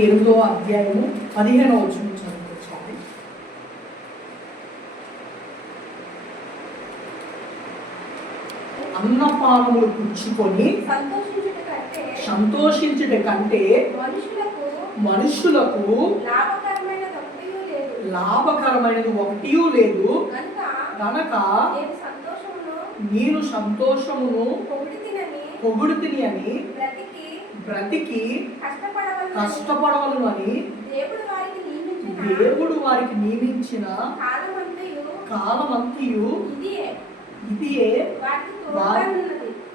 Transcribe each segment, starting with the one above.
8వ అధ్యాయము 15వ వచనం చదువుకోవాలి. అన్నపానములు పుచ్చుకొని సంతోషించుట కంటే మనుషులకు లాభకరమైనది ఒకటి లేదు కనుక నేను సంతోషమును పొగుడుతిని అని బ్రతికి కష్టపడవలను అని దేవుడు వారికి నియమించిన కాలమంతయు ఇదియే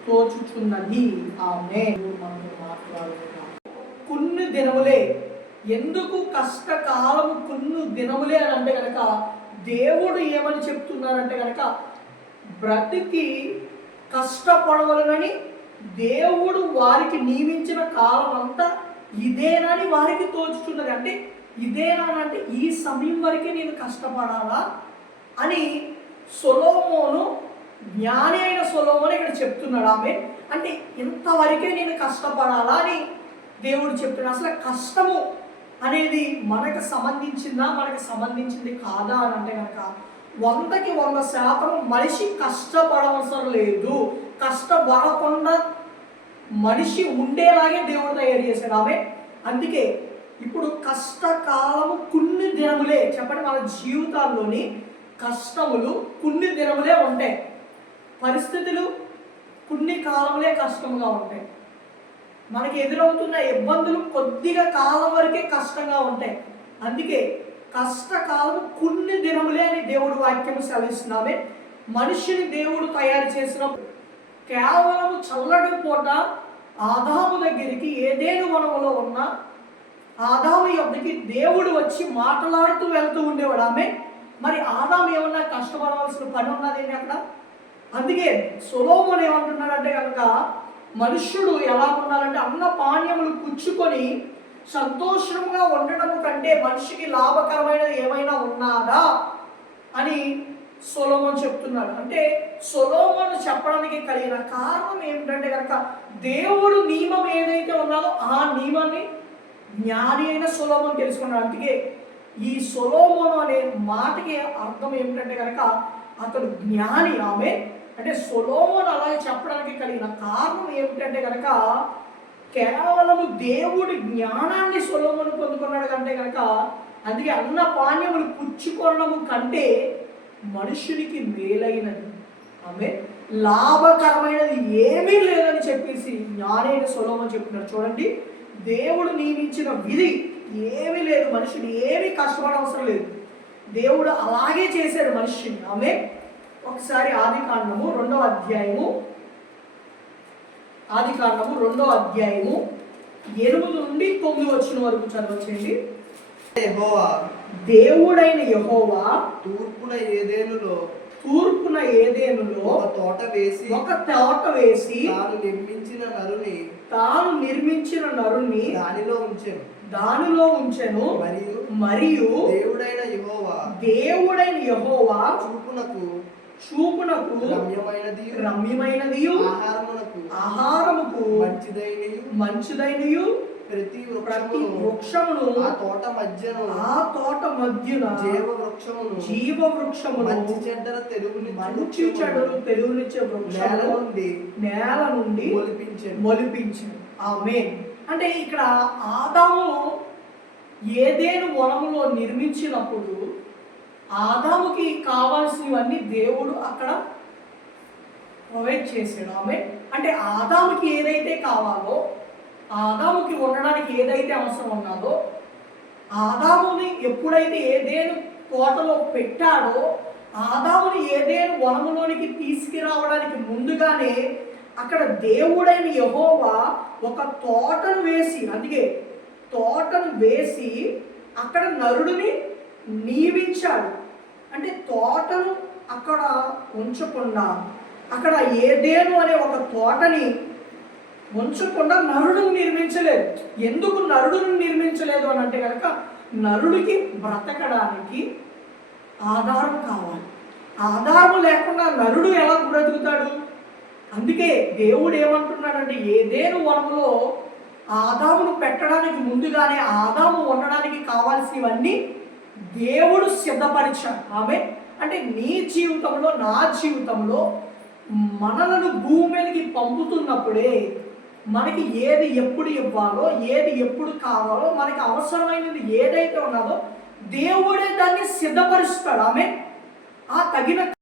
తోచుచున్నది. ఆమేన్. కొన్ని దినములే, ఎందుకు కష్టకాలము కొన్ని దినములే అని అంటే కనుక దేవుడు ఏమని చెప్తున్నారంటే కనుక బ్రతికి కష్టపడవలనని దేవుడు వారికి నియమించిన కాలం అంతా ఇదేనని వారికి తోచుతున్నది. అంటే ఇదేనా అంటే ఈ సమయం వరకే నేను కష్టపడాలా అని సొలొమోను, జ్ఞాని అయిన సొలొమోను ఇక్కడ చెప్తున్నాడు. ఆమె అంటే ఇంతవరకే నేను కష్టపడాలా అని దేవుడు చెప్తున్నాడు. అసలు కష్టము అనేది మనకు సంబంధించిందా, మనకు సంబంధించింది కాదా అని అంటే కనుక 100కి 100% మనిషి కష్టపడవసరం లేదు. కష్టపడకుండా మనిషి ఉండేలాగే దేవుడు తయారు చేశాడు. ఆమె అందుకే ఇప్పుడు కష్టకాలము కొన్ని దినములే, చెప్పండి, మన జీవితాల్లోని కష్టములు కొన్ని దినములే ఉంటాయి. పరిస్థితులు కొన్ని కాలములే కష్టంగా ఉంటాయి. మనకి ఎదురవుతున్న ఇబ్బందులు కొద్దిగా కాలం వరకే కష్టంగా ఉంటాయి. అందుకే కష్టకాలము కొన్ని దినములే అని దేవుడు వాక్యము సెలవిస్తున్నామే. మనిషిని దేవుడు తయారు చేసినప్పుడు కేవలము చల్లటి పూట ఆదాము దగ్గరికి ఏదేను వనములో ఉన్న ఆదాము యొద్దకి దేవుడు వచ్చి మాట్లాడుతూ వెళ్తూ ఉండేవాడు. ఆమె మరి ఆదాము ఏమన్నా కష్టపడవలసిన పని ఉన్నదేంటి అక్కడ? అందుకే సొలొమోను ఏమంటున్నాడంటే కనుక మనుష్యుడు ఎలా ఉండాలంటే అన్న పానీయములు పుచ్చుకొని సంతోషంగా ఉండడం కంటే మనిషికి లాభకరమైనది ఏమైనా ఉన్నదా అని సొలొమోను చెప్తున్నాడు. అంటే సొలొమోను చెప్పడానికి కలిగిన కారణం ఏమిటంటే కనుక దేవుడు నియమం ఏదైతే ఉన్నదో ఆ నియమాన్ని జ్ఞాని అయిన సొలొమోను తెలుసుకున్నాడు. అందుకే ఈ సొలొమోను అనే మాటకి అర్థం ఏమిటంటే కనుక అతడు జ్ఞాని. ఆమె అంటే సొలొమోను అలాగే చెప్పడానికి కలిగిన కారణం ఏమిటంటే కనుక కేవలము దేవుడి జ్ఞానాన్ని సొలొమోను పొందుకున్నాడు కంటే కనుక అందుకే అన్న పానీయములు పుచ్చుకోవడము కంటే మనుషునికి మేలైనది, ఆమె లాభకరమైనది ఏమీ లేదని చెప్పేసి జ్ఞానైన సొలొమోను చెప్తున్నాడు. చూడండి, దేవుడు నియమించిన విధి ఏమీ లేదు, మనుషుడు ఏమీ కష్టపడవసరం లేదు. దేవుడు అలాగే చేశాడు మనిషిని. ఆమె ఒకసారి ఆదికాండము 2వ అధ్యాయము 8 నుండి 9 వచ్చిన వరకు చదవచ్చండి. దేవుడైన యెహోవా తూర్పున ఏదేనులో ఒక తోట వేసి తాను నిర్మించిన నరుని దానిలో ఉంచెను మరియు దేవుడైన యెహోవా చూపునకు రమ్యమైనది ఆహారముకు మంచిదైనయు ప్రతి వృక్షమును ఆ తోట మధ్యన జీవ వృక్షమును మంచి చెడ్డలు తెలుగునిచ్చే వృక్షము నేల నుండి మొలిపించెను. ఆమేన్. అంటే ఇక్కడ ఆదాము ఏదేను వనములో నిర్మించినప్పుడు ఆదాముకి కావాల్సినవన్నీ దేవుడు అక్కడ ప్రొవైడ్ చేశాడు. ఆమె అంటే ఆదాముకి ఏదైతే కావాలో, ఆదాముకి ఉండడానికి ఏదైతే అవసరం ఉన్నదో, ఆదాముని ఎప్పుడైతే ఏదేను తోటలో పెట్టాడో, ఆదాముని ఏదేను వనములోనికి తీసుకురావడానికి ముందుగానే అక్కడ దేవుడైన యెహోవా ఒక తోటను వేసి, అందుకే తోటను వేసి అక్కడ నరుడిని నియమించాడు. అంటే తోటను అక్కడ ఉంచకుండా, అక్కడ ఏదేను అనే ఒక తోటని ఉంచకుండా నరుడును నిర్మించలేదు. ఎందుకు నరుడును నిర్మించలేదు అని అంటే కనుక నరుడికి బ్రతకడానికి ఆధారం కావాలి. ఆధారం లేకుండా నరుడు ఎలా బ్రతుకుతాడు? అందుకే దేవుడు ఏమంటున్నాడంటే ఏదేను వనములో ఆదామును పెట్టడానికి ముందుగానే ఆదాము ఉండడానికి కావాల్సినవన్నీ దేవుడు సిద్ధపరిచాడు. ఆమె అంటే నీ జీవితంలో, నా జీవితంలో మనలను భూమి మీదకి పంపుతున్నప్పుడే మనకి ఏది ఎప్పుడు ఇవ్వాలో, ఏది ఎప్పుడు కావాలో, మనకి అవసరమైనది ఏదైతే ఉన్నదో దేవుడే దాన్ని సిద్ధపరుస్తాడు. ఆమె ఆ తగిన